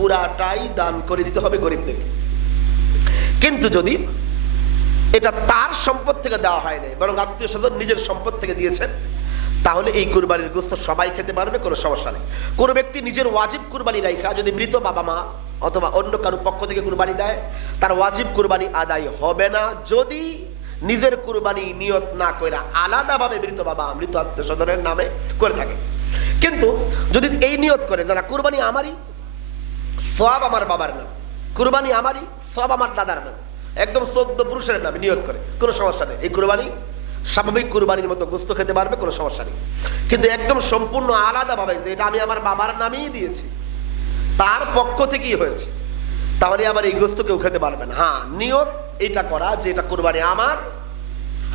পুরাটাই দান করে দিতে হবে গরিবদেরকে। কিন্তু যদি এটা তার সম্পদ থেকে দেওয়া হয় নাই, বরং আত্মীয় স্বজন নিজের সম্পদ থেকে দিয়েছে, তাহলে এই কুরবানির গোশত সবাই খেতে পারবে, কোনো সমস্যা নেই। কোনো ব্যক্তি নিজের ওয়াজিব কুরবানি রাখা যদি মৃত বাবা মা অথবা অন্য কারো পক্ষ থেকে কুরবানি দেয়, তার ওয়াজিব কুরবানি আদায় হবে না যদি নিজের কুরবানি নিয়ত না করে আলাদাভাবে মৃত বাবা মৃত আত্মীয় স্বজনের নামে করে থাকে। কিন্তু যদি এই নিয়ত করে যারা কুরবানি আমারই, সওয়াব আমার বাবার নাম, কুরবানি আমারই, সওয়াব আমার দাদার নাম, একদম 14 পুরুষের নামে নিয়ত করে, কোনো সমস্যা নেই। এই কুরবানি স্বাভাবিক কুরবানির মতো গোশত খেতে পারবে, কোনো সমস্যা নেই। কিন্তু একদম সম্পূর্ণ আলাদাভাবে যে এটা আমি আমার বাবার নামেই দিয়েছি, তার পক্ষ থেকেই হয়েছে, তাহলে আবার এই গোশত কেউ খেতে পারবে না। হ্যাঁ, নিয়ত এইটা করা যে এটা কুরবানি আমার,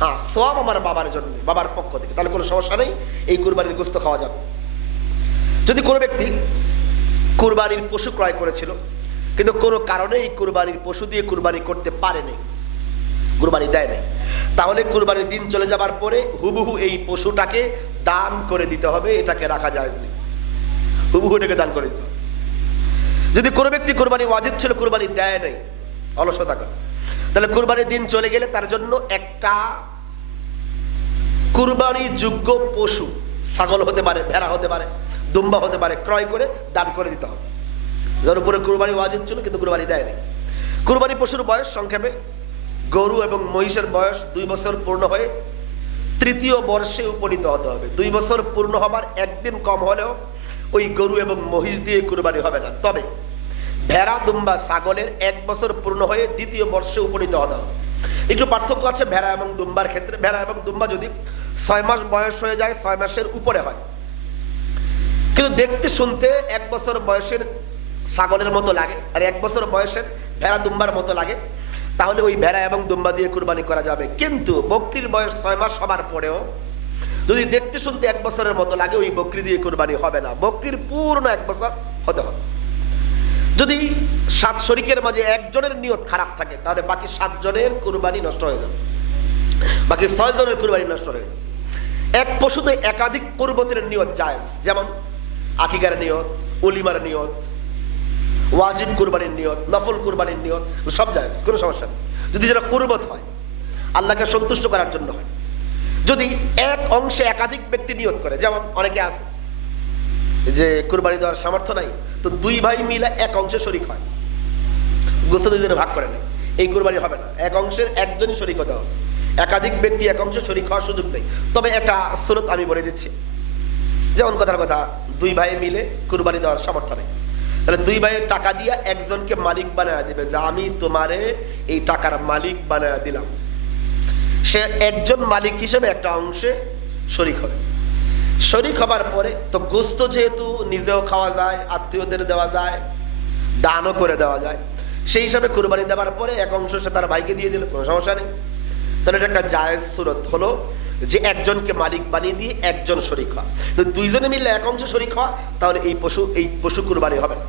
হ্যাঁ সব আমার বাবার জন্য, বাবার পক্ষ থেকে, তাহলে কোনো সমস্যা নেই, এই কুরবানির গোশত খাওয়া যাবে। যদি কোনো ব্যক্তি কুরবানির পশু ক্রয় করেছিল কিন্তু কোনো কারণে এই কুরবানির পশু দিয়ে কুরবানি করতে পারেনি, কুরবানি দেয় নাই, তাহলে কুরবানির দিন চলে যাবার পরে হুবহু এই পশুটাকে দান করে দিতে হবে, এটাকে রাখা যায় না, হুবহু এটাকে দান করে দিতে হবে। যদি কোনো ব্যক্তি কুরবানি ওয়াজিব ছিল কুরবানি দেয় নাই, অলসতা করে, তাহলে কুরবানির দিন চলে গেলে তার জন্য একটা কুরবানি যোগ্য পশু, ছাগল হতে পারে, ভেড়া হতে পারে, দুম্বা হতে পারে, ক্রয় করে দান করে দিতে হবে। যার উপরে কুরবানি ওয়াজিব ছিল কিন্তু কুরবানি দেয়নি। কুরবানি পশুর বয়স সংক্ষেপে, গরু এবং মহিষের বয়স 2 বছর পূর্ণ হয়ে 3য় বর্ষে উপনীত হতে হবে। 2 বছর পূর্ণ হবার একদিন কম হলেও ওই গরু এবং মহিষ দিয়ে কুরবানি হবে না। তবে ভেড়া, দুম্বা, ছাগলের 1 বছর পূর্ণ হয়ে 2য় বর্ষে উপনীত হতে হবে। একটু পার্থক্য আছে ভেড়া এবং দুম্বার ক্ষেত্রে। ভেড়া এবং দুম্বা যদি 6 মাস বয়স হয়ে যায়, 6 মাসের উপরে হয়, কিন্তু দেখতে শুনতে 1 বছর বয়সের ছাগলের মতো লাগে আর 1 বছর বয়সের ভেড়া দুম্বার মতো লাগে, তাহলে ওই ভেড়া এবং দুম্বা দিয়ে কুরবানি করা যাবে। কিন্তু বকরির বয়স 6 মাস হবার পরেও যদি দেখতে শুনতে 1 বছরের মতো লাগে, ওই বকরি দিয়ে কুরবানি হবে না, বকরির পূর্ণ 1 বছর হতে হবে। যদি 7 শরীকের মাঝে একজনের নিয়ত খারাপ থাকে, তাহলে বাকি 7 জনের কুরবানি নষ্ট হয়ে যাবে, বাকি 6 জনের কুরবানি নষ্ট হয়ে যাবে। এক পশুতে একাধিক কুরবতের নিয়ত জায়েজ, যেমন আকিকার নিয়ত, ওলিমার নিয়ত, ওয়াজিব কুরবানির নিয়ত, নফল কুরবানির নিয়ত, সব জায়েজ, কোনো সমস্যা নেই, যদি যেটা কুরবত হয়, আল্লাহকে সন্তুষ্ট করার জন্য হয়। যদি এক অংশে একাধিক ব্যক্তি নিয়ত করে, যেমন অনেকে আছে যে কুরবানি দেওয়ার সামর্থ্য নাই, তো 2 ভাই মিলে এক অংশে শরিক হয়, গোশত 2 জনে ভাগ করে নেয়, এই কুরবানি হবে না, এক অংশের একজনই শরিক হতে হবে, একাধিক ব্যক্তি এক অংশে শরিক হওয়ার সুযোগ নেই। তবে একটা সুরত আমি বলে দিচ্ছি, যেমন কথার কথা 2 ভাই মিলে কুরবানি দেওয়ার সামর্থ্য নেই, তাহলে 2 ভাইয়ের টাকা দিয়ে একজনকে মালিক বানায় দিবে, যে আমি তোমারে এই টাকার মালিক বানায় দিলাম, সে একজন মালিক হিসেবে একটা অংশে শরিক হবে। শরিক হবার পরে তো গোশত যেহেতু নিজেও খাওয়া যায়, আত্মীয়দের দেওয়া যায়, দানও করে দেওয়া যায়, সেই হিসাবে কুরবানি দেওয়ার পরে এক অংশ সে তার ভাইকে দিয়ে দিল, কোনো সমস্যা নেই। তাহলে এটা একটা জায়েজ সুরত হলো যে একজনকে মালিক বানিয়ে দিয়ে একজন শরিক হওয়া। তো 2 জনে মিলে এক অংশ শরিক হওয়া, তাহলে এই পশু কুরবানি হবে না।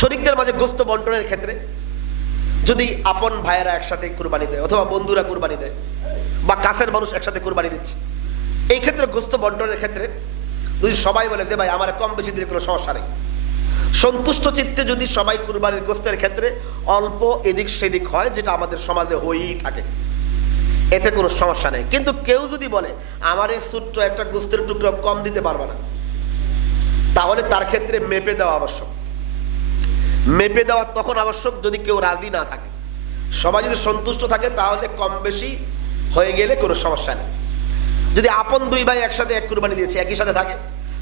শরিকদের মাঝে গোশত বন্টনের ক্ষেত্রে যদি আপন ভাইয়েরা একসাথে কুরবানি দেয় অথবা বন্ধুরা কুরবানি দেয় বা কাছের মানুষ একসাথে কুরবানি দিচ্ছে, এই ক্ষেত্রে গোশত বন্টনের ক্ষেত্রে যদি সবাই বলে যে ভাই আমার কম বেশি দিলে কোনো সমস্যা নেই, সন্তুষ্ট চিত্তে যদি সবাই কুরবানির গোশতের ক্ষেত্রে অল্প এদিক সেদিক হয়, যেটা আমাদের সমাজে হয়েই থাকে, এতে কোনো সমস্যা নেই। কিন্তু কেউ যদি বলে আমার এই ছোট্ট একটা গোশতের টুকরো কম দিতে পারবে না, তাহলে তার ক্ষেত্রে মেপে দেওয়া আবশ্যক। মেপে দেওয়া তখন আবশ্যক যদি কেউ রাজি না থাকে, সবাই যদি সন্তুষ্ট থাকে তাহলে কম বেশি হয়ে গেলে কোনো সমস্যা নেই। যদি আপন 2 ভাই একসাথে এক কুরবানি দিয়েছে, একই সাথে থাকে,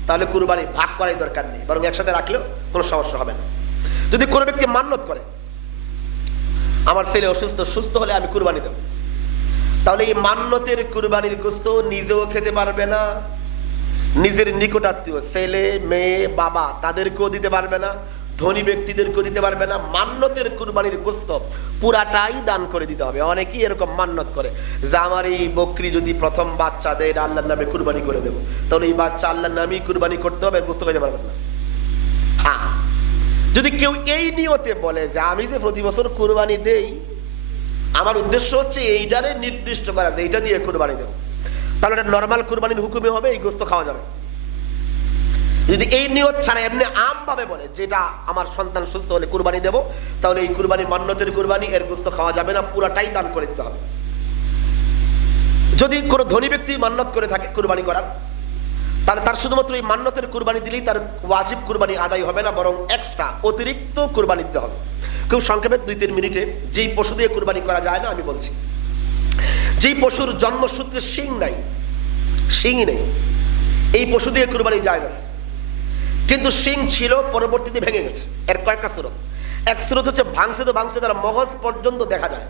তাহলে কুরবানি ভাগ করাই দরকার নেই, বরং একসাথে রাখলেও কোনো সমস্যা হবে না। যদি কোনো ব্যক্তি মান্যত করে আমার ছেলে অসুস্থ, সুস্থ হলে আমি কুরবানি দেব, তাহলে এই মান্যতের কুরবানির গোশত নিজেও খেতে পারবে না, নিজের নিকটাত্মীয় ছেলে, মেয়ে, বাবা তাদেরকেও দিতে পারবে না, ধনী ব্যক্তিদেরকেও দিতে পারবে না। মান্যতের কুরবানির গোশত পুরাটাই দান করে দিতে হবে। অনেকেই এরকম মান্যত করে যে আমার এই বকরি যদি প্রথম বাচ্চা দেয় এটা আল্লাহর নামে কুরবানি করে দেবো, তাহলে এই বাচ্চা আল্লাহর নামেই কুরবানি করতে হবে, গোশত খেতে পারবেন না। হ্যাঁ, যদি কেউ এই নিয়তে বলে যে আমি যে প্রতি বছর কুরবানি দেই, আমার উদ্দেশ্য হচ্ছে এইটারে নির্দিষ্ট করা যে এইটা দিয়ে কুরবানি দেব, তাহলে এটা নর্মাল কুরবানির হুকুমে হবে, এই গোশত খাওয়া যাবে। যদি এই নিয়ত ছাড়া এমনি আমভাবে বলে যেটা আমার সন্তান সুস্থ হলে কুরবানি দেব, তাহলে এই কুরবানি মান্যতের কুরবানি, এর গোশত খাওয়া যাবে না, পুরাটাই দান করে দিতে হবে। যদি কোনো ধনী ব্যক্তি মান্যত করে থাকে কুরবানি করার, তাহলে তার শুধুমাত্র এই মান্যতের কুরবানি দিলেই তার ওয়াজিব কুরবানি আদায় হবে না, বরং এক্সট্রা অতিরিক্ত কুরবানি দিতে হবে। খুব সংক্ষেপে 2-3 মিনিটে যেই পশু দিয়ে কুরবানি করা যায় না আমি বলছি। যেই পশুর জন্মসূত্রে শিং নাই, শিংই নেই, এই পশু দিয়ে কুরবানি যায় না, কিন্তু শিং ছিল পরবর্তীতে ভেঙে গেছে। এর কয়েকটা সুরত। এক সুরত হচ্ছে ভাঙছে তো ভাঙছে, তার মগজ পর্যন্ত দেখা যায়,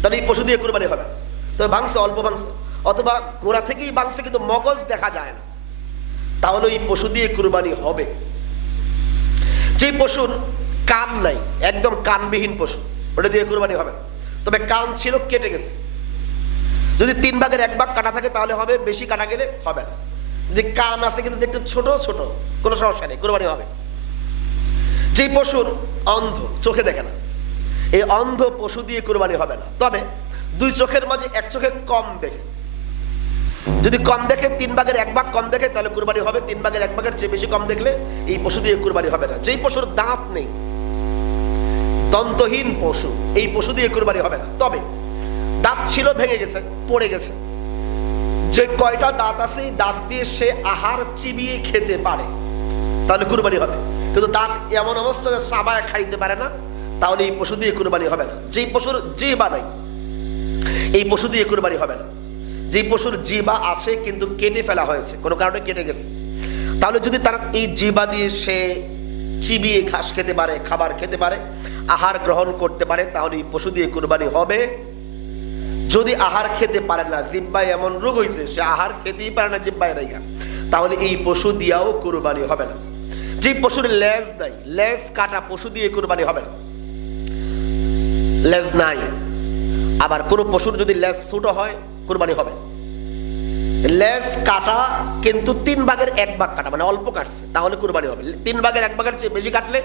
তাহলে এই পশু দিয়ে কুরবানি হবে। তবে ভাঙছে, অল্প ভাঙছে, অথবা গোড়া থেকেই ভাঙছে কিন্তু মগজ দেখা যায় না, তাহলে এই পশু দিয়ে কুরবানি হবে। যে পশুর কান নাই, একদম কানবিহীন পশু, ওটা দিয়ে কুরবানি হবে না। তবে কান ছিল, কেটে গেছে, যদি 3 ভাগের 1 ভাগ কাটা থাকে তাহলে হবে, বেশি কাটা গেলে হবে না। যে কান আছে কিন্তু দেখতে ছোট ছোট, কোনো সমস্যা নেই, কুরবানি হবে। যে পশুর অন্ধ, চোখে দেখে না, এই অন্ধ পশু দিয়ে কুরবানি হবে না। তবে 2 চোখের মাঝে 1 চোখে কম দেখে, যদি কম দেখে 3 ভাগের 1 ভাগ কম দেখে তাহলে কুরবানি হবে। 3 ভাগের 1 ভাগের চেয়ে বেশি কম দেখলে এই পশু দিয়ে কুরবানি হবে না। যেই পশুর দাঁত নেই, দন্তহীন পশু, এই পশু দিয়ে কুরবানি হবে না। তবে দাঁত ছিল, ভেঙে গেছে, পড়ে গেছে, যে কয়টা দাঁত আছে দাঁত দিয়ে সে আহার চিবিয়ে খেতে পারে, তাহলে কুরবানি হবে। কিন্তু দাঁত এমন অবস্থা যে চাবায় খাইতে পারে না, তাহলে এই পশু দিয়ে কুরবানি হবে না। যেই পশুর জিহ্বা নাই, এই পশু দিয়ে কুরবানি হবে না। যেই পশুর জিহ্বা আছে কিন্তু কেটে ফেলা হয়েছে, কোনো কারণে কেটে গেছে, তাহলে যদি তার এই জিহ্বা দিয়ে সে চিবিয়ে ঘাস খেতে পারে, খাবার খেতে পারে, আহার গ্রহণ করতে পারে, তাহলে এই পশু দিয়ে কুরবানি হবে। যদি আহার খেতে পারে না, জিহ্বায় এমন রোগ হয়েছে সে আহার খেতেই পারে না, জিহ্বায় রাইগা, তাহলে এই পশু দিয়াও কুরবানি হবে না। যে পশুর লেজ নাই, লেজ কাটা পশু দিয়ে কুরবানি হবে না, লেজ নাই। আবার কোন পশুর যদি লেজ ছোট হয় কুরবানি হবে। লেজ কাটা কিন্তু 3 ভাগের 1 ভাগ কাটা, মানে অল্প কাটছে, তাহলে কুরবানি হবে। 3 ভাগের 1 ভাগের চেয়ে বেশি কাটলে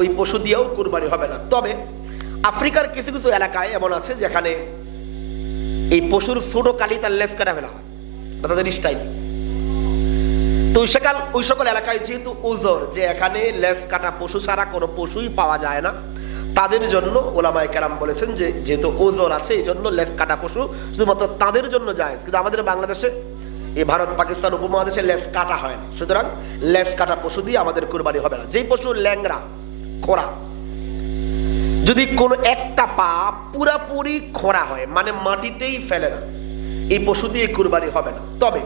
ওই পশু দিয়েও কুরবানি হবে না। তবে আফ্রিকার কিছু কিছু এলাকায় এমন আছে যেখানে এই পশুর ছোট কালি তার লেজ কাটা ফেলা হয়, তাদের স্টাইল। তো ওই সকল এলাকায় যেহেতু ওজর, যে এখানে লেজ কাটা পশু ছাড়া কোনো পশুই পাওয়া যায় না, তাদের জন্য ওলামায়ে কেরাম বলেছেন যে যেহেতু ওজর আছে, এই জন্য লেজ কাটা পশু শুধুমাত্র তাদের জন্য যায়। কিন্তু আমাদের বাংলাদেশে, এই ভারত পাকিস্তান উপমহাদেশে লেজ কাটা হয় না, সুতরাং লেজ কাটা পশু দিয়ে আমাদের কুরবানি হবে না। যেই পশু ল্যাংড়া, খোঁড়া, যদি কোনো একটা পা পুরাপুরি খোঁড়া হয়, মানে মাটিতেই ফেলে না, এই পশু দিয়ে কুরবানি হবে না। তবে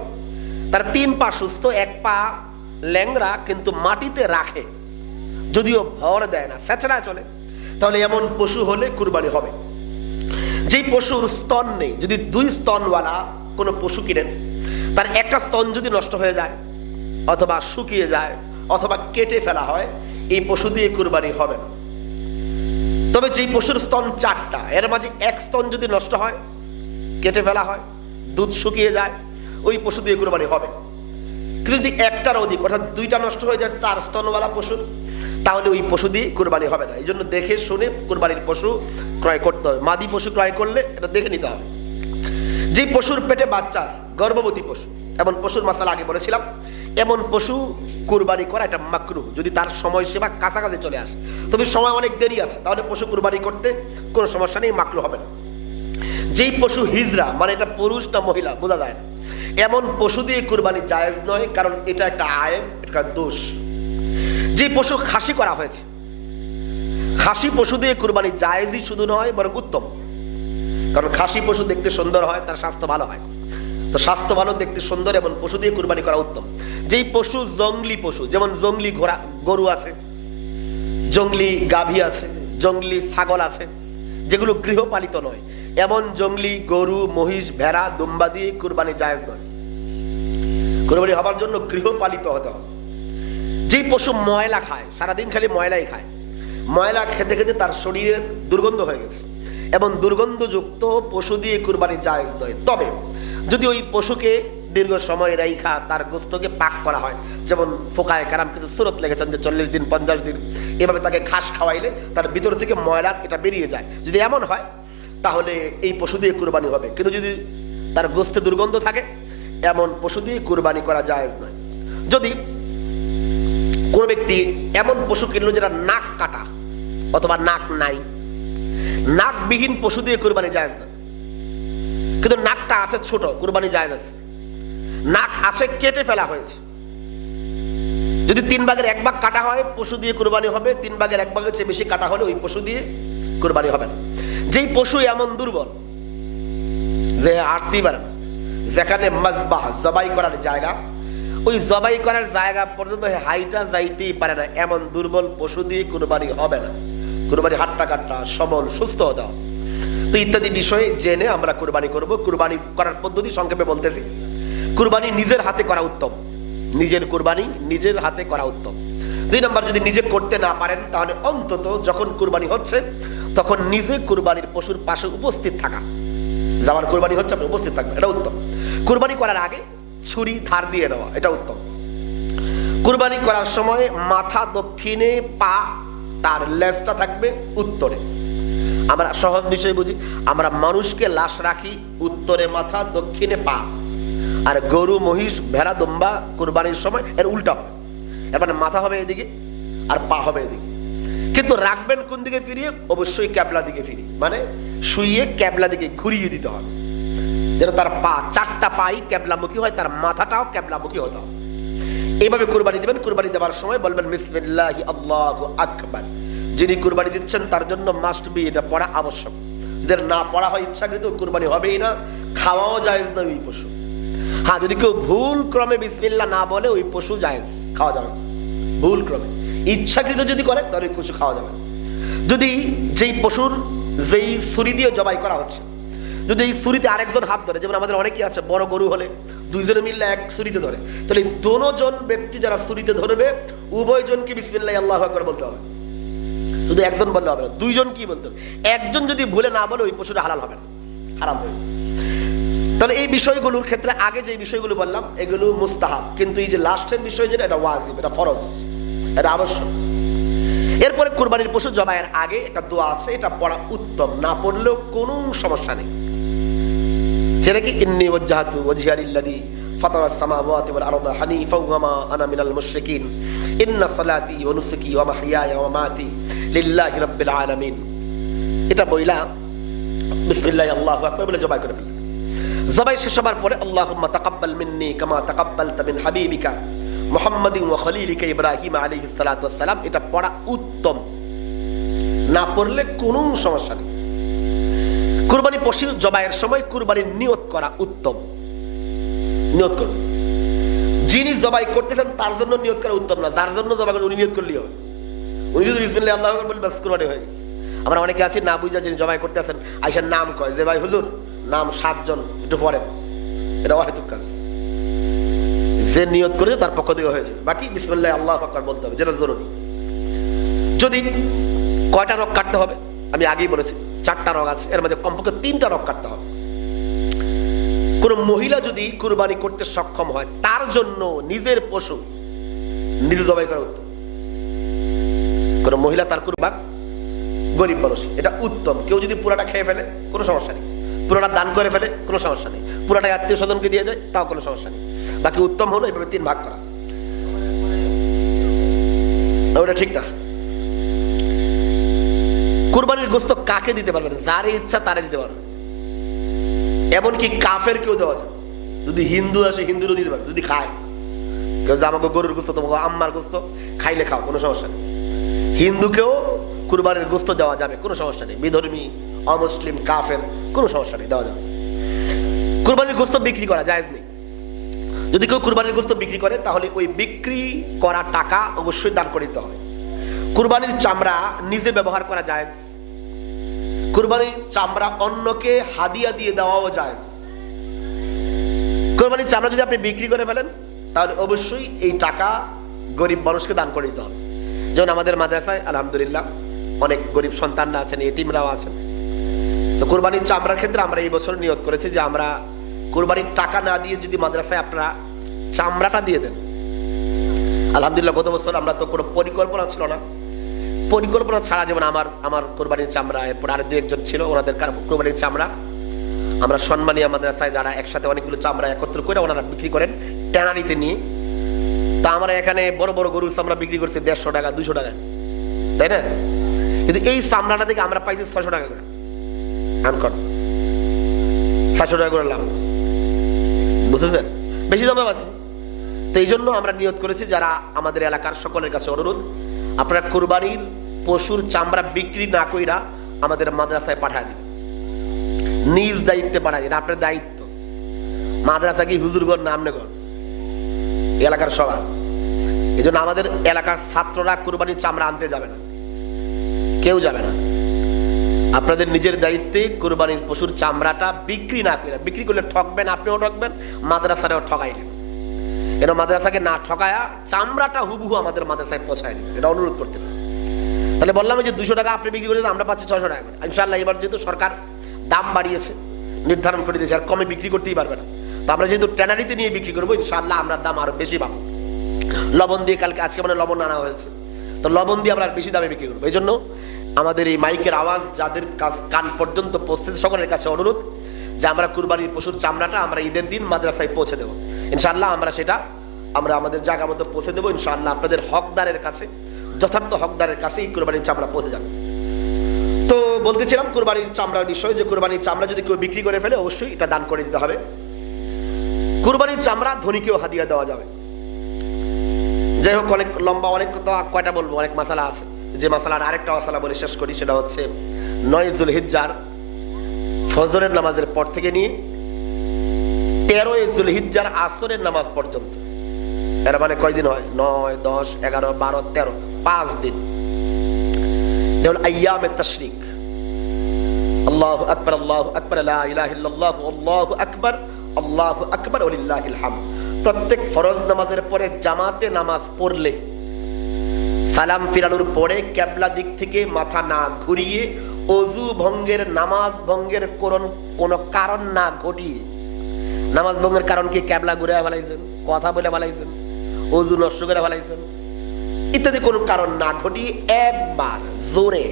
তার 3 পা সুস্থ, 1 পা ল্যাংড়া কিন্তু মাটিতে রাখে, যদিও ভর দেয় না, সেচড়া চলে, তাহলে এমন পশু হলে কুরবানি হবে। যেই পশুর স্তন নেই, যদি 2 স্তনওয়ালা কোনো পশু কিনেন, তার একটা স্তন যদি নষ্ট হয়ে যায়, অথবা শুকিয়ে যায়, অথবা কেটে ফেলা হয়, এই পশু দিয়ে কুরবানি হবে না। তবে যেই পশুর স্তন 4টা, এর মাঝে 1 স্তন যদি নষ্ট হয়, কেটে ফেলা হয়, দুধ শুকিয়ে যায়, ওই পশু দিয়ে কুরবানি হবে। কিন্তু যদি 1টার অধিক, অর্থাৎ 2টা নষ্ট হয়ে যায় 4 স্তনওয়ালা পশুর, তাহলে ওই পশু দিয়ে কুরবানি হবে না। এই জন্য দেখে শুনে কুরবানির পশু ক্রয় করতে হবে। মাদি পশু ক্রয় করলে এটা দেখে নিতে হবে। যে পশুর পেটে বাচ্চা আছে, গর্ভবতী পশু, এমন পশুর মাসালা আগে বলেছিলাম, এমন পশু কুরবানি করা এটা মাকরুহ, যদি তার সময়সীমা কাছাকাছি চলে আসে। তবে সময় অনেক দেরি আছে, তাহলে পশু কুরবানি করতে কোনো সমস্যা নেই, মাকরুহ হবে না। যেই পশু হিজরা, মানে এটা পুরুষ না মহিলা বোঝা যায় না, এমন পশু দিয়ে কুরবানি জায়েজ নয়, কারণ এটা একটা আয়েব, এটা দোষ। যে পশু খাসি করা হয়েছে, খাসি পশু দিয়ে কুরবানি জায়েজই শুধু নয়, বরং উত্তম। কারণ খাসি পশু দেখতে সুন্দর হয়, তার স্বাস্থ্য ভালো হয়, তো স্বাস্থ্য ভালো, দেখতে সুন্দর, এবং পশু দিয়ে কুরবানি করা উত্তম। যেই পশু জংলি পশু, যেমন জংলি গরু আছে, জংলি গাভী আছে, জংলি ছাগল আছে, যেগুলো গৃহপালিত নয়, এমন জংলি গরু, মহিষ, ভেড়া, দুম্বা দিয়ে কুরবানি জায়েজ নয়। কুরবানি হবার জন্য গৃহপালিত হতে হবে। যেই পশু ময়লা খায়, সারাদিন খালি ময়লাই খায়, ময়লা খেতে খেতে তার শরীরের দুর্গন্ধ হয়ে গেছে, এবং দুর্গন্ধযুক্ত পশু দিয়ে কুরবানি জায়েজ নয়। তবে যদি ওই পশুকে দীর্ঘ সময় রাইখা তার গোস্তকে পাক করা হয়, যেমন ফোকায়ে কেরাম কিছু সূরত লিখেছেন যে 40 দিন 50 দিন এভাবে তাকে ঘাস খাওয়াইলে তার ভিতর থেকে ময়লা এটা বেরিয়ে যায়, যদি এমন হয় তাহলে এই পশু দিয়ে কুরবানি হবে। কিন্তু যদি তার গোস্তে দুর্গন্ধ থাকে, এমন পশু দিয়ে কুরবানি করা জায়েজ নয়। যদি কোন ব্যক্তি এমন পশু কিনলো যেটা নাক কাটা অথবা নাক নাই, নাকবিহীন পশু দিয়ে কুরবানি জায়েজ না, কিন্তু নাকটা আছে ছোট, কুরবানি জায়েজ আছে। নাক আছে, কেটে ফেলা হয়েছে, যদি 3 ভাগের 1 ভাগ কাটা হয় পশু দিয়ে কুরবানি হবে, 3 ভাগের 1 ভাগের চেয়ে বেশি কাটা হলে ওই পশু দিয়ে কুরবানি হবে না। যেই পশু এমন দুর্বল যে হাঁটতেই পারে না, যেখানে মাজবাহ জবাই করার জায়গা, ওই জবাই করার জায়গা পর্যন্ত হাইটা যাইতেই পারে না, এমন দুর্বল পশু দিয়ে কুরবানি হবে না। কুরবানি হাট্টা কাট্টা সবল সুস্থ হতে হবে। তো ইত্যাদি বিষয়ে জেনে আমরা কুরবানি করব। কুরবানি করার পদ্ধতি সংক্ষেপে বলতেছি। কুরবানি নিজের হাতে করা উত্তম, নিজের কুরবানি নিজের হাতে করা উত্তম। 2 নম্বর, যদি নিজে করতে না পারেন তাহলে অন্তত যখন কুরবানি হচ্ছে তখন নিজে কুরবানির পশুর পাশে উপস্থিত থাকা, যাবার কুরবানি হচ্ছে আপনি উপস্থিত থাকবেন, এটা উত্তম। কুরবানি করার আগে ছুরি ধার দিয়ে নেওয়া, এটা উত্তম। কুরবানি করার সময় মাথা দক্ষিণে, পা তার লেজটা থাকবে উত্তরে। আমরা সহজ বিষয় বুঝি, আমরা মানুষকে লাশ রাখি উত্তরে মাথা, দক্ষিণে পা, আর গরু মহিষ ভেড়া দুম্বা কুরবানির সময় এর উল্টা হবে, এর মানে মাথা হবে এদিকে আর পা হবে এদিকে। কিন্তু রাখবেন কোন দিকে ফিরিয়ে? অবশ্যই ক্যাবলা দিকে ফিরিয়ে, মানে শুইয়ে ক্যাবলা দিকে ঘুরিয়ে দিতে হবে, যেন তার পা 4টা পাই ক্যাবলামুখী হয়, তার মাথাটাও ক্যাবলামুখী হতে হবে। এইভাবে কুরবানি দিবেন। কুরবানি দেওয়ার সময় বলবেন বিসমিল্লাহি আল্লাহু আকবার। যিনি কুরবানি দিচ্ছেন তার জন্য মাস্ট বি, এটা পড়া আবশ্যক। যদি না পড়া হয় ইচ্ছাকৃত, কুরবানি হবেই না, খাওয়াও জায়েজ না ওই পশু। হ্যাঁ, যদি কেউ ভুল ক্রমে বিসমিল্লাহ না বলে ওই পশু জায়েজ, খাওয়া যাবে। ভুল ক্রমে ইচ্ছাকৃত যদি করে তাহলে ওই পশু খাওয়া যাবে। যদি যেই পশুর যেই ছুরি দিয়ে জবাই করা হচ্ছে, যদি এই ছুরিতে আরেকজন হাত ধরে, যেমন আমাদের অনেকেই আছে বড় গরু হলে 2 জনে মিললে এক ছুরিতে ধরে, তাহলে দোনোজন ব্যক্তি যারা ছুরিতে ধরবে উভয়জনকে বিসমিল্লাহি আল্লাহু আকবার বলতে হবে। শুধু একজন বললে হবে না, 2 জন কি বলতে হবে। একজন যদি ভুলে না বলে ওই পশুটা হালাল হবে না, হারাম হয়ে যাবে। তাহলে এই বিষয়গুলোর ক্ষেত্রে আগে যে বিষয়গুলো বললাম এগুলো মুস্তাহাব, কিন্তু এই যে লাস্টের বিষয় যেটা, এটা ওয়াজিব, এটা ফরজ, এটা আবশ্যক। এরপরে কুরবানির পশু জবাইয়ের আগে একটা দোয়া আছে, এটা পড়া উত্তম, না পড়লেও কোনো সমস্যা নেই। যেটা কি ইন্নী ওয়াজ্জাহতু ওয়াজহিয়া লিল্লাযী ফাতারাস সামাওয়াতি ওয়াল আরদা হানিফাও ওয়া মা আনা মিনাল মুশরিকিন ইন্না সালাতি ওয়া নুসুকি ওয়া মাহইয়ায়া ওয়া মামাতি লিল্লাহি রাব্বিল আলামিন। এটা বইলা বিসমিল্লাহি আল্লাহু আকবার বলে জবাই করে ফেলবেন। জবাই শেষ হবার পরে আল্লাহুম্মা তাকাব্বাল মিন্নি কামা তাকাব্বালতা মিন হাবিবিকা মুহাম্মাদিন ওয়া খলিলিকা ইব্রাহিম আলাইহিস সালাতু ওয়াস সালাম। এটা পড়া উত্তম, না পড়লে কোনো সমস্যা নেই। কুরবানি পশু জবাইয়ের সময় কুরবানির নিয়ত করা উত্তম। নিয়ত করুন, যিনি জবাই করতেছেন তার জন্য নিয়ত করা উত্তম না, যার জন্য জবাই করতে উনি নিয়ত করলেই হবে। উনি যদি বিসমিল্লাহি আল্লাহু আকবার বলে বাস কুরবানি হয়ে গেছে। আমরা অনেকে আছি না বুঝা যিনি জবাই করতেছেন আইসার নাম কয় যে ভাই হুজুর নাম 7 জন একটু পড়েন, এটা অহেতুক কাজ। যে নিয়ত করেছে তার পক্ষ থেকে হয়ে যাবে, বাকি বিসমিল্লাহি আল্লাহু আকবার বলতে হবে, যেটা জরুরি। যদি কয়টা রগ কাটতে হবে আমি আগেই বলেছি, 4টা রগ আছে, এর মধ্যে কমপক্ষে 3টা রগ কাটতে হবে। কোন মহিলা যদি কুরবানি করতে সক্ষম হয় তার জন্য নিজের পশু নিজে জবাই করা উত্তম। কোন মহিলা তার কুরবান, গরিব মানুষ, এটা উত্তম। কেউ যদি পুরাটা খেয়ে ফেলে কোনো সমস্যা নেই, পুরাটা দান করে ফেলে কোনো সমস্যা নেই, পুরাটা আত্মীয় স্বজনকে দিয়ে দেয় তাও কোনো সমস্যা নেই। বাকি উত্তম হলো এভাবে 3 ভাগ করা, ওটা ঠিক না। কুরবানির গোশত কাকে দিতে পারবেন? যার ইচ্ছা তারে দিতে পারবেন, এমনকি কাফের কেউ দেওয়া যায়। যদি হিন্দু আসে হিন্দুরও দিতে পারে, যদি খায় কেউ যে আমাকে গরুর গোশত, তোমাকে আম্মার গোশত খাইলে খাও, কোনো সমস্যা নেই। হিন্দুকেও কুরবানির গোশত দেওয়া যাবে, কোনো সমস্যা নেই। বিধর্মী, অমুসলিম, কাফের কোনো সমস্যা নেই, দেওয়া যাবে। কুরবানির গোশত বিক্রি করা জায়েজ নেই। যদি কেউ কুরবানির গোশত বিক্রি করে তাহলে ওই বিক্রি করা টাকা অবশ্যই দান করে দিতে হবে। কুরবানির চামড়া নিজে ব্যবহার করা জায়েজ, কুরবানির চামড়া অন্যকে হাদিয়া দিয়ে দেওয়াও জায়েজ। কুরবানির চামড়া যদি আপনি বিক্রি করে ফেলেন তাহলে অবশ্যই এই টাকা গরিব মানুষকে দান করে দিতে হবে। যেমন আমাদের মাদ্রাসায় আলহামদুলিল্লাহ অনেক গরিব সন্তানরা আছেন, এতিমরাও আছেন। তো কুরবানির চামড়ার ক্ষেত্রে আমরা এই বছর নিয়ত করেছি যে আমরা কুরবানির টাকা না দিয়ে যদি মাদ্রাসায় আপনারা চামড়াটা দিয়ে দেন। আলহামদুলিল্লাহ গত বছর আমরা তো কোনো পরিকল্পনা ছিল না, পরিকল্পনা ছাড়া যেমন আমার কোরবানির চামড়া, এরপর আর 2-1 জন ছিল ওনাদের কোরবানির চামড়া আমরা সম্মানীয় মাদ্রাসায় যারা একসাথে অনেকগুলো চামড়া একত্র করে ওনারা বিক্রি করেন ট্যানারিতে নিয়ে, তা আমরা এখানে বড় বড় গরুর চামড়া বিক্রি করছি 150 টাকা 200 টাকা, তাই না? কিন্তু এই চামড়াটা থেকে আমরা পাইছি 600 টাকা করে, আনকট 700 টাকা করে লাভ, বুঝেছেন? বেশি দামে আছে। তো এই জন্য আমরা নিয়ত করেছি, যারা আমাদের এলাকার সকলের কাছে অনুরোধ, আপনারা কুরবানির পশুর চামড়া বিক্রি না কইরা আমাদের মাদ্রাসায় পাঠায় দিন, নিজ দায়িত্বে পাঠায় দিন, আপনার দায়িত্ব। মাদ্রাসা কি হুজুরগণ নাম নেগর এলাকার সবার। এই জন্য আমাদের এলাকার ছাত্ররা কুরবানির চামড়া আনতে যাবে না, কেউ যাবে না। আপনাদের নিজের দায়িত্বে কুরবানির পশুর চামড়াটা বিক্রি না করে, বিক্রি করলে ঠকবেন, আপনিও ঠকবেন, মাদ্রাসাটাও ঠকাইলেন। এটা মাদ্রাসাকে না ঠকায়া চামড়াটা হুবহু আমাদের মাদ্রাসায় পৌঁছায় দিবেন, এটা অনুরোধ করতেছে। তাহলে বললাম যে 200 টাকা আপনি বিক্রি করেছেন, আমরা পাচ্ছি 600 টাকা করে। ইনশাআল্লাহ এবার যেহেতু সরকার দাম বাড়িয়েছে, নির্ধারণ করে দিয়েছে, আর কমে বিক্রি করতেই পারবে না, তো আমরা যেহেতু ট্যানারিতে নিয়ে বিক্রি করবো, ইনশাআল্লাহ আমরা দাম আরো বেশি পাবো। লবণ দিয়ে আজকে মানে লবণ আনা হয়েছে, তো লবণ দিয়ে আমরা বেশি দামে বিক্রি করবো। এই জন্য আমাদের এই মাইকের আওয়াজ যাদের কান পর্যন্ত পৌঁছতে, সকলের কাছে অনুরোধ যে আমরা কুরবানির পশুর চামড়াটা আমরা ঈদের দিন মাদ্রাসায় পৌঁছে দেবো। ইনশাআল্লাহ আমরা আমাদের জায়গা মতো পৌঁছে দেবো। ইনশাআল্লাহ আপনাদের হকদারের কাছে, যথার্থ হকদারের কাছে এই কুরবানির চামড়া পৌঁছে যাবে। তো বলতেছিলাম কুরবানির চামড়ার বিষয়, যে কুরবানির চামড়া যদি কেউ বিক্রি করে ফেলে অবশ্যই এটা দান করে দিতে হবে। কুরবানির চামড়া ধনীকেও হাদিয়া দেওয়া যাবে। যাই হোক, অনেক লম্বা, অনেক তো কয়টা বলবো, অনেক মাসালা আছে। যে মাসালার আরেকটা মাসালা বলে শেষ করি, সেটা হচ্ছে 9 যুলহিজ্জার ফজরের নামাজের পর থেকে নিয়ে 13 যুলহিজ্জার আসরের নামাজ পর্যন্ত, এর মানে কয়দিন হয়? 9, 10, 11, 12, 13, 5 দিন। আইয়ামে তাশরিক। আল্লাহু আকবার, আল্লাহু আকবার, লা ইলাহা ইল্লাল্লাহ, আল্লাহু আকবার, আল্লাহু আকবার, ওয়ালিল্লাহিল হামদ। প্রত্যেক ফরজ নামাজের পরে জামাতে নামাজ পড়লে সালাম ফিরানোর পরে কিবলা দিক থেকে মাথা না ঘুরিয়ে, ওযু ভঙ্গের, নামাজ ভঙ্গের কোন কারণ না ঘটিয়ে, নামাজ ভঙ্গের কারণ কি? কিবলা ঘুরে ফেলাইছেন, কথা বলে ফেলাইছেন, ওযু নষ্ট করে ফেলাইছেন, ইত্যাদি কোন কারণ না ঘটিয়ে একবার জোরে,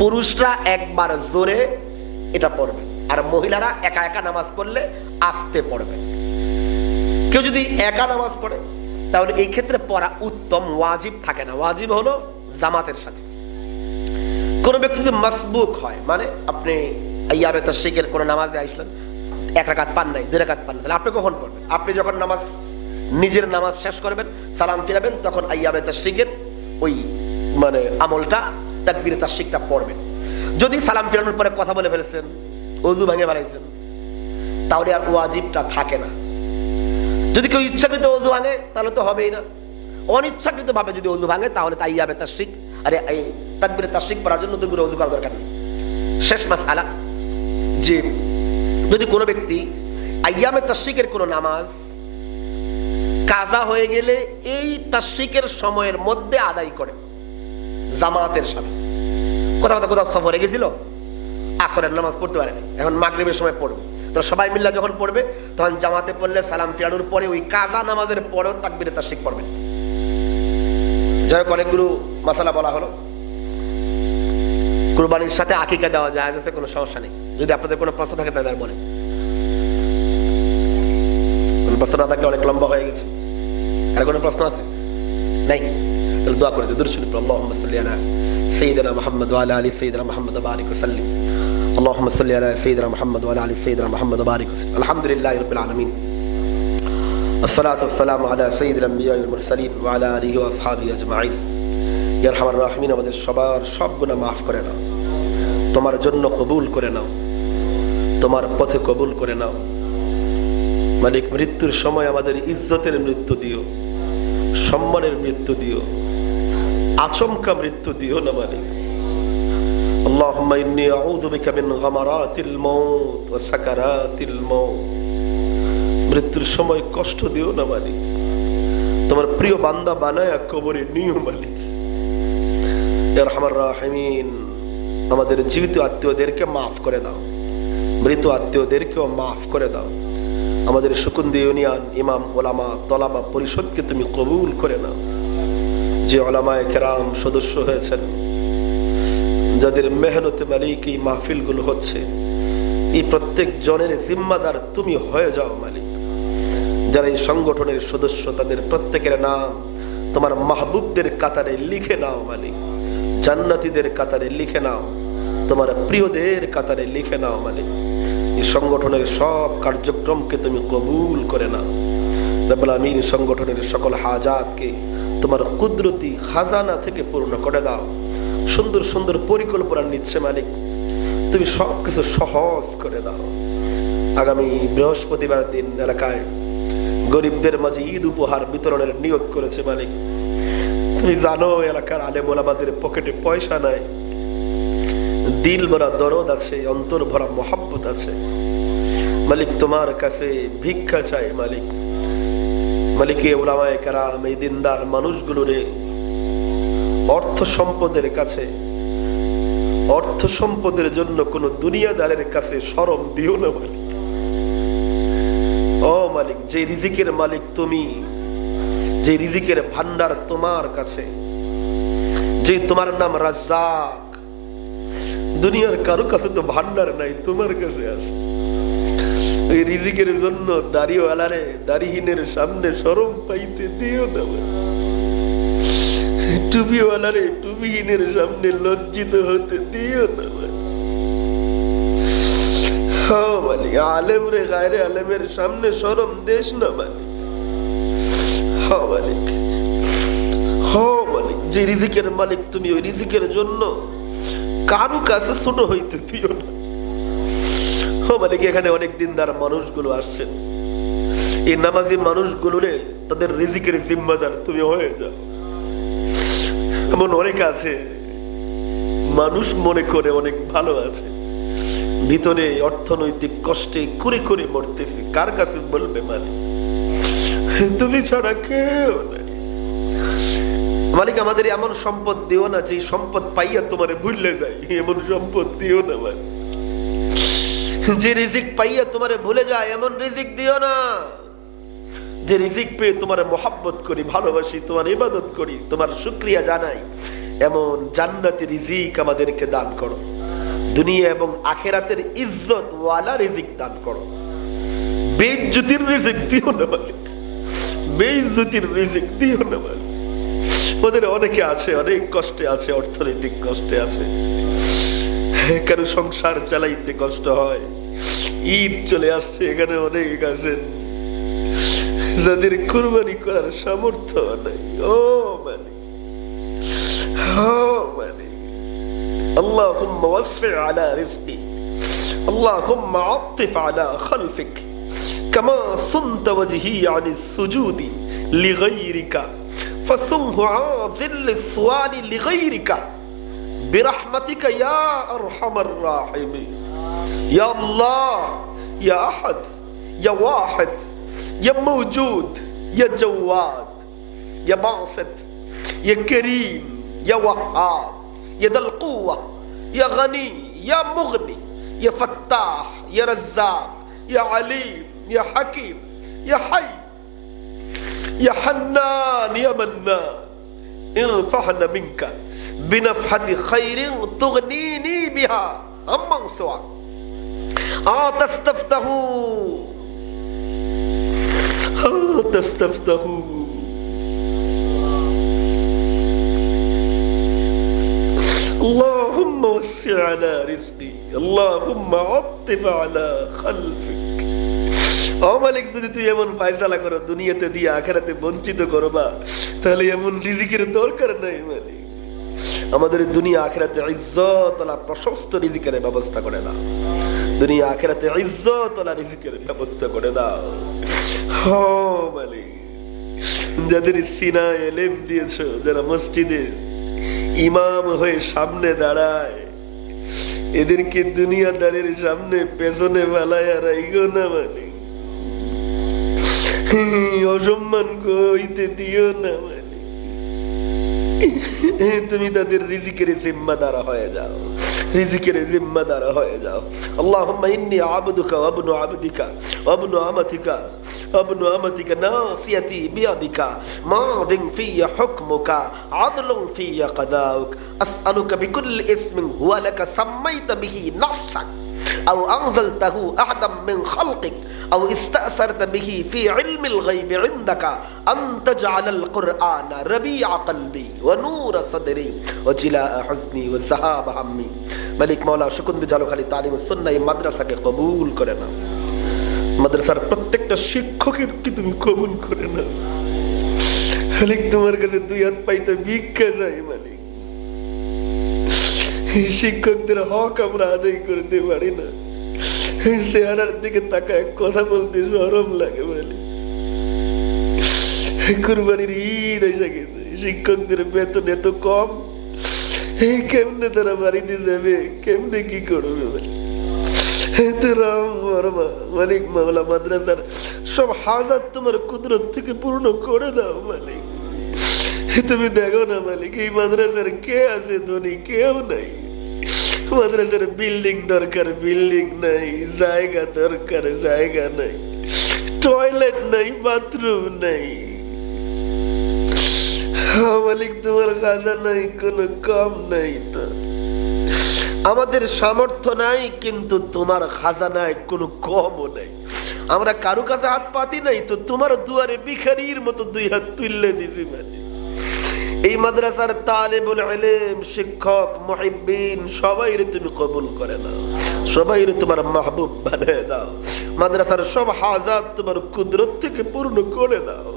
পুরুষরা একবার জোরে এটা পড়বে, আর মহিলারা একা একা নামাজ পড়লে আস্তে পড়বে। কেউ যদি একা নামাজ পড়ে তাহলে এই ক্ষেত্রে পড়া উত্তম, ওয়াজিব থাকে না। ওয়াজিব হলো জামাতের সাথে। কোন ব্যক্তি যদি মাসবুক হয়, মানে আপনি আইয়ামে তাশরিকের কোন নামাজে আসলেন, 1 রাকাত পান নাই, 2 রাকাত পান নাই, তাহলে আপনি কখন পড়বেন? আপনি যখন নিজের নামাজ শেষ করবেন, সালাম ফিরাবেন, তখন আইয়ামে তাশরিকের ওই মানে আমলটা, তাকবীরে তাশরিকটা পড়বেন। যদি সালাম ফিরানোর পরে কথা বলে ফেলেছেন, ওযু ভেঙে ফেলাইছেন, তাহলে আর ওয়াজিবটা থাকে না। যদি কেউ ইচ্ছাকৃত ওযু ভাঙে তাহলে তো হবেই না। অনিচ্ছাকৃত ভাবে যদি ওযু ভাঙে তাহলে আইয়ামে তাশরিক, আরে এই তাকবীরে তাশরিক পড়ার জন্য নতুন করে ওযু করার দরকার নেই। শেষ মাসআলা, যে যদি কোনো ব্যক্তি আইয়ামে তাশরিকের কোনো নামাজ কাজা হয়ে গেলে এই তাশরিকের সময়ের মধ্যে আদায় করে জামাতের সাথে, কোথাও সফরে গেছিল, আসরের নামাজ পড়তে পারেনি, এখন মাগরিবের সময় পড়বে, তো সবাই মিল্লা যখন পড়বে তখন জামাতে পড়লে সালাম ফিরানোর পরে ওই কাজা নামাজের পরেও তাকবীরে তাশরিক পড়বেন। যাই হোক, অনেকগুলো মাসালা বলা হলো। কুরবানির সাথে আকিকা দেওয়া যায়, কোনো সমস্যা নেই। যদি আপনাদের কোনো প্রশ্ন থাকে তাদের বলেন। কোনো প্রশ্ন না থাকলে, অনেক লম্বা হয়ে গেছে। আর কোনো প্রশ্ন আছে? নাই? তাহলে দোয়া করে দিই, দুরূদ শরীফ, আল্লাহুম্মা সাল্লি আলা সাইয়্যিদিনা মুহাম্মদ ওয়া আলা আলি সাইয়্যিদিনা মুহাম্মদ ওয়া বারিক ওয়া সাল্লিম। আল্লাহুম্মা সাল্লি আলা সাইয়্যিদিনা মুহাম্মদ ওয়া আলা আলি সাইয়্যিদিনা মুহাম্মদ ওয়া বারিক ওয়া সাল্লিম। আলহামদুলিল্লাহি রাব্বিল আলামিন, আসসালাতু ওয়াসসালামু আলা সাইয়্যিদিল আমবিয়া ওয়াল মুরসালিন ওয়া আলা আলিহি ওয়া আসহাবিহি আজমাইন। ইয়া আরহামার রাহিমিন, আমাদের সবার সব গুনাহ মাফ করে দাও, তোমার জন্য কবুল করে নাও, তোমার পথে কবুল করে নাও। মালিক, মৃত্যুর সময় আমাদের ইজ্জতের মৃত্যু দিও, সম্মানের মৃত্যু দিও, আচমকা মৃত্যু দিও না মালিক। আল্লাহুম্মা ইন্নী আউযু বিকা মিন গামারাতিল মাউত ওয়া সাকারাতিল মাউত। মৃত্যুর সময় কষ্ট দিও না মালিক, তোমার প্রিয় বান্দা বানায়া কবরে নিও মালিক। ইয়া আরহামার রাহিমিন, আমাদের জীবিত আত্মীয়দেরকে মাফ করে দাও, মৃত আত্মীয়দেরকেও মাফ করে দাও। আমাদের সুকুন্দি ইউনিয়ন ইমাম ওলামা তলাবা পরিষদকে তুমি কবুল করে নাও। যে ওলামায়ে কেরাম সদস্য হয়েছেন, যাদের মেহনতে মালিক এই মাহফিলগুলো হচ্ছে, এই প্রত্যেক জনের জিম্মাদার তুমি হয়ে যাও মালিক। যারা এই সংগঠনের সদস্য তাদের প্রত্যেকের নাম তোমার মাহবুবদের কাতারে লিখে নাও মালিক, জান্নাতীদের কাতারে লিখে নাও, তোমার প্রিয়দের কাতারে লিখে নাও মালিক। এই সংগঠনের সব কার্যক্রমকে তুমি কবুল করে নাও রব্বুল আমিন। সংগঠনের সকল হাজাতকে তোমার কুদরতি খাজানা থেকে পূর্ণ করে দাও। সুন্দর সুন্দর পরিকল্পনা নিচ্ছে মালিক, তুমি সবকিছু সহজ করে দাও। আগামী বৃহস্পতিবার দিন এলাকায় গরিবদের মাঝে ঈদ উপহার বিতরণের নিয়ত করেছে মালিক। তুমি জানো এলাকার আলেম ওলামাদের পকেটে পয়সা নাই, দিল ভরা দরদ আছে, অন্তর ভরা মোহাব্বত আছে মালিক। তোমার কাছে ভিক্ষা চাই মালিক। মালিকে ওলামায়ে কেরাম এই দিনদার মানুষগুলোরে অর্থ সম্পদের কাছে, অর্থ সম্পদের জন্য কোন দুনিয়াদারের কাছে শরম দিও না মালিক। ও মালিক, যে রিজিকের মালিক তুমি, যে রিজিকের ভান্ডার তোমার কাছে, যে তোমার নাম রাজ্জাক, দুনিয়ার কারো কাছে তো ভান্ডার নাই, তোমার কাছে আছে। এই রিজিকের জন্য দাড়িওয়ালারে দাড়িহীনের সামনে শরম পাইতে দিও না, টুপিওয়ালারে টুপিহীনের সামনে লজ্জিত হতে দিও না মালিক। আলেম রে গায়রে আলেমের সামনে শরম দেশ না মালিক। মালিক মালিক, যে রিজিকের মালিক তুমি, ওই রিজিকের জন্য কারো কাছে ছোট হইতে দিও না মালিক। এখানে অনেক দিনদার মানুষগুলো আসছেন, এই নামাজি মানুষগুলোরে তাদের রিজিকের জিম্মাদার তুমি হয়ে যাও। এমন অনেক আছে মানুষ মনে করে অনেক ভালো আছে, ভিতরে অর্থনৈতিক কষ্টে করে করে মরতেছে, কার কাছে বলবে মালিক? তুমি ছাড়া কেউ নাই মালিক। আমাদের এমন সম্পদ দিও না যে সম্পদ পাইয়া তোমারে ভুললে যায়, এমন সম্পদ দিও না মালিক। যে রিজিক পাইয়া তোমারে ভুলে যায় এমন রিজিক দিও না। যে রিজিক পেয়ে তোমার মোহাব্বত করি, ভালোবাসি, তোমার ইবাদত করি, তোমার শুকরিয়া জানাই, এমন জান্নাতি রিজিক আমাদেরকে দান করো। দুনিয়া এবং আখেরাতের ইজ্জত ওয়ালা রিজিক দান করো। বেইজ্জতির রিজিক দিও না মালিক, বেইজ্জতির রিজিক দিও না মালিক। ওদের অনেকে আছে, অনেক কষ্টে আছে, অর্থনৈতিক কষ্টে আছে, কারো সংসার চালাইতে কষ্ট হয়। ঈদ চলে আসছে, এখানে অনেক আছেন যাদের কুরবানি করার সামর্থ্য নাই। ও মালিক, মালিক, اللهم وسع على رزقي، اللهم عطف على خلفك كما صنت وجهي عن السجود لغيرك فصنه عاذل السؤال لغيرك برحمتك يا أرحم الراحمين. يا الله، يا أحد، يا واحد، يا موجود، يا جواد، يا باسط، يا كريم، يا وهاب، يا ذا القوة، يا غني، يا مغني، يا فتاح، يا رزاق، يا عليم، يا حكيم، يا حي، يا حنان، يا منان، انفعنا منك بنفحة خير تغنيني بها عمن سواك. تستفتحوا اللهم وسع على رزقي، اللهم عطف على خلفك. ও মালিক, যদি তুই এমন ফায়সালা করো দুনিয়াতে দিয়ে আখিরাতে বঞ্চিত করবা, তাহলে এমন রিজিকের দরকার নাই মালিক। আমাদের দুনিয়া আখিরাতে ইজ্জত ওয়ালা প্রশস্ত রিজিকের ব্যবস্থা করে দাও। দুনিয়া আখিরাতে ইজ্জত ওয়ালা রিজিকের ব্যবস্থা করে দাও। ও মালিক, যাদের সিনায় ইলম দিয়েছো, যারা মসজিদে ইমাম হয়ে সামনে দাঁড়ায়, এদেরকে দুনিয়াদারের সামনে পেছনে ফেলায় রাইগো না মালিক। অসম্মান কইতে দিও না মালিক। তুমি তাদের রিজিকের জিম্মাদার হয়ে যাও, রিজিকের জিম্মাদার হয়ে যাও। আল্লাহুম্মা ইন্নী আবদুকা ওয়া ইবনু আবদিকা ওয়া ইবনু আমাতিকা ওয়া ইবনু আমাতিকা নাসিয়াতি বিয়াদিকা মাদিন ফিয়া হুকমুকা আদলুন ফিয়া কাদাউক আসআলুকা বিকুল্লি ইসমিন হুয়া লাকা সাম্মাইতা বিহি নাফসাক আও আনজালতাহু আহাদাম মিন খালকিক আও ইস্তাসারতা বিহি ফি ইলমিল গায়বি ইনদাকা আন তাজআলাল কুরআনা রাবিআ কলবি ওয়া নূরা সাদরি ওয়া জিলাআ হুজনি ওয়া যাহাবা হাম্মি। মালিক মাওলা শুকুন্দ জালখালী তালিমুস সুন্নাহ মাদ্রাসাকে কবুল করে নাও। মাদ্রাসার প্রত্যেকটা শিক্ষকের কি তুমি কবুল করে নাও। মালিক তোমার কাছে দুই হাত পাইতে ভিক্ষা চাই মালিক। শিক্ষকদের হক আমরা আদায় করতে পারি না। চেহারার দিকে তাকায় কথা বলতে শরম লাগে মালিক। কুরবানির ঈদ এসে গেছে, শিক্ষকদের বেতন এত কম, কেমনে তারা বাড়িতে যাবে, কেমনে কি করবে মালিক মাওলা মাদ্রাসার সব হাজার তোমার কুদরত থেকে পূর্ণ করে দাও মালিক। তুমি দেখো না মালিক, এই মাদ্রাসার কে আছে ধনী, কেউ নাই। মাদ্রাসার বিল্ডিং দরকার, বিল্ডিং নাই, জায়গা দরকার, জায়গা নাই, টয়লেট নাই, বাথরুম নাই। মালিক তোমার খাজা নাই, কোনো কম নাই। তো আমাদের সামর্থ্য নাই, কিন্তু তোমার খাজানায় কোনো কমও নাই। আমরা কারো কাছে হাত পাতি নাই, তো তোমার দুয়ারে ভিখারির মতো দুই হাত তুললে দিবি মালিক। এই মাদ্রাসার তালেবুল ইলম, শিক্ষক, মুহিব্বিন সবাইরে তুমি কবুল করে নাও, সবাইরে তোমার মাহবুব বানিয়ে দাও। মাদ্রাসার সব হাজাত তোমার কুদরত থেকে পূর্ণ করে দাও।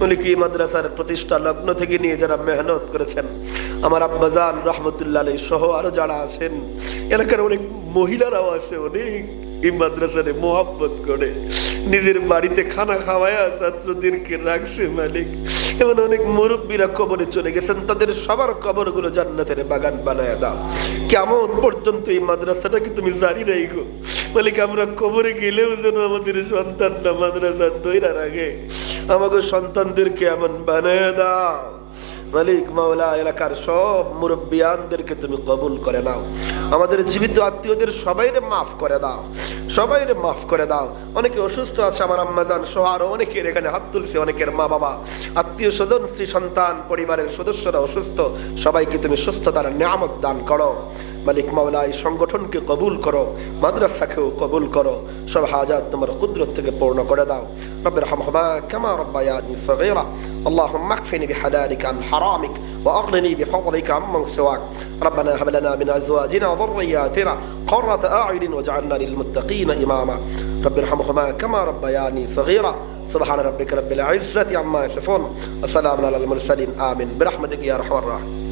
মালিক এই মাদ্রাসার প্রতিষ্ঠা লগ্ন থেকে নিয়ে যারা মেহনত করেছেন, আমার আব্বাজান রহমতুল্লাহ আলাইহি সহ আরো যারা আছেন, এলাকার অনেক মহিলারাও আছে, অনেক এই মাদ্রাসারে মোহাব্বত করে নিজের বাড়িতে খানা খাওয়ায়া ছাত্রদেরকে রাখছে মালিক। এমন অনেক মুরব্বীরা কবরে চলে গেছেন, তাদের সবার কবরগুলো জান্নাতের বাগান বানায় দাও। কিয়ামত পর্যন্ত এই মাদ্রাসাটাকে তুমি জারি রাখো মালিক। আমরা কবরে গেলেও যেন আমাদের সন্তানরা মাদ্রাসা ধইরা রাখে, আমাকে সন্তানদেরকে এমন বানায় দাও মালিক মাওলা। এলাকার সব মুরব্বিয়ানদেরকে তুমি কবুল করে নাও। আমাদের জীবিত আত্মীয়দের সবাইরে মাফ করে দাও, সবাইরে মাফ করে দাও। অনেকে অসুস্থ আছে, আমার আম্মাজান সহ আরো অনেকের এখানে হাত তুলছে, অনেকের মা বাবা, আত্মীয় স্বজন, স্ত্রী সন্তান, পরিবারের সদস্যরা অসুস্থ, সবাইকে তুমি সুস্থতার নিয়ামত দান করো মালিক মাওলা। এই সংগঠনকে কবুল করো, মাদ্রাসাকেও কবুল করো, সব হাজাত তোমার কুদরত থেকে পূর্ণ করে দাও। রব্বির হামহুমা কামা রাব্বায়ানি সগীরা। আল্লাহুম্মা আকফিনি বিহালালিকা আন হারামিক ওয়া আগনিনি বিফদলিকা আম্মান সিওয়াক। রব্বানা হাব লানা মিন আজওয়াজিনা ওয়া যুররিয়াতিনা قرة أعين واجعلنا للمتقين إماما. رب ارحمهما كما ربياني صغيرا. سبحان ربك رب العزة عما يصفون وسلام على المرسلين. آمين برحمتك يا أرحم الراحمين.